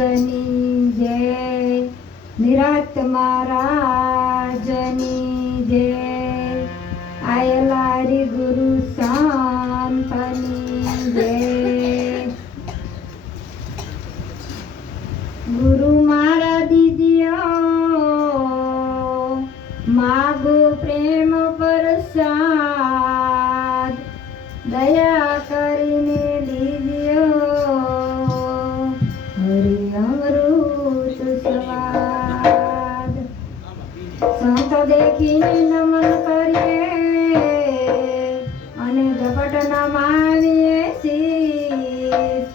મહારાજની જય નિરાત મહારાજની જય. આયલારી ગુરુ શાંતની જય. ગુરુ મારા દીદીઓ માગો પ્રેમ મૂકીને નમન કરીએ અને ઝપટ નમાવીએ શીશ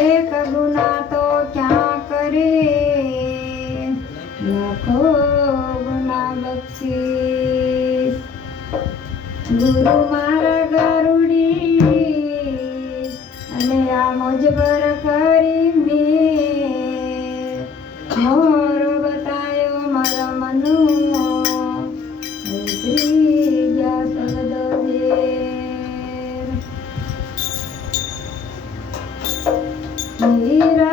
એક ગુના તો ક્યાં કરીએ? લખો ગુના બક્ષી ગુરુ મારા ગરુડી અને આ મોજબર કરી મે Oh Mira.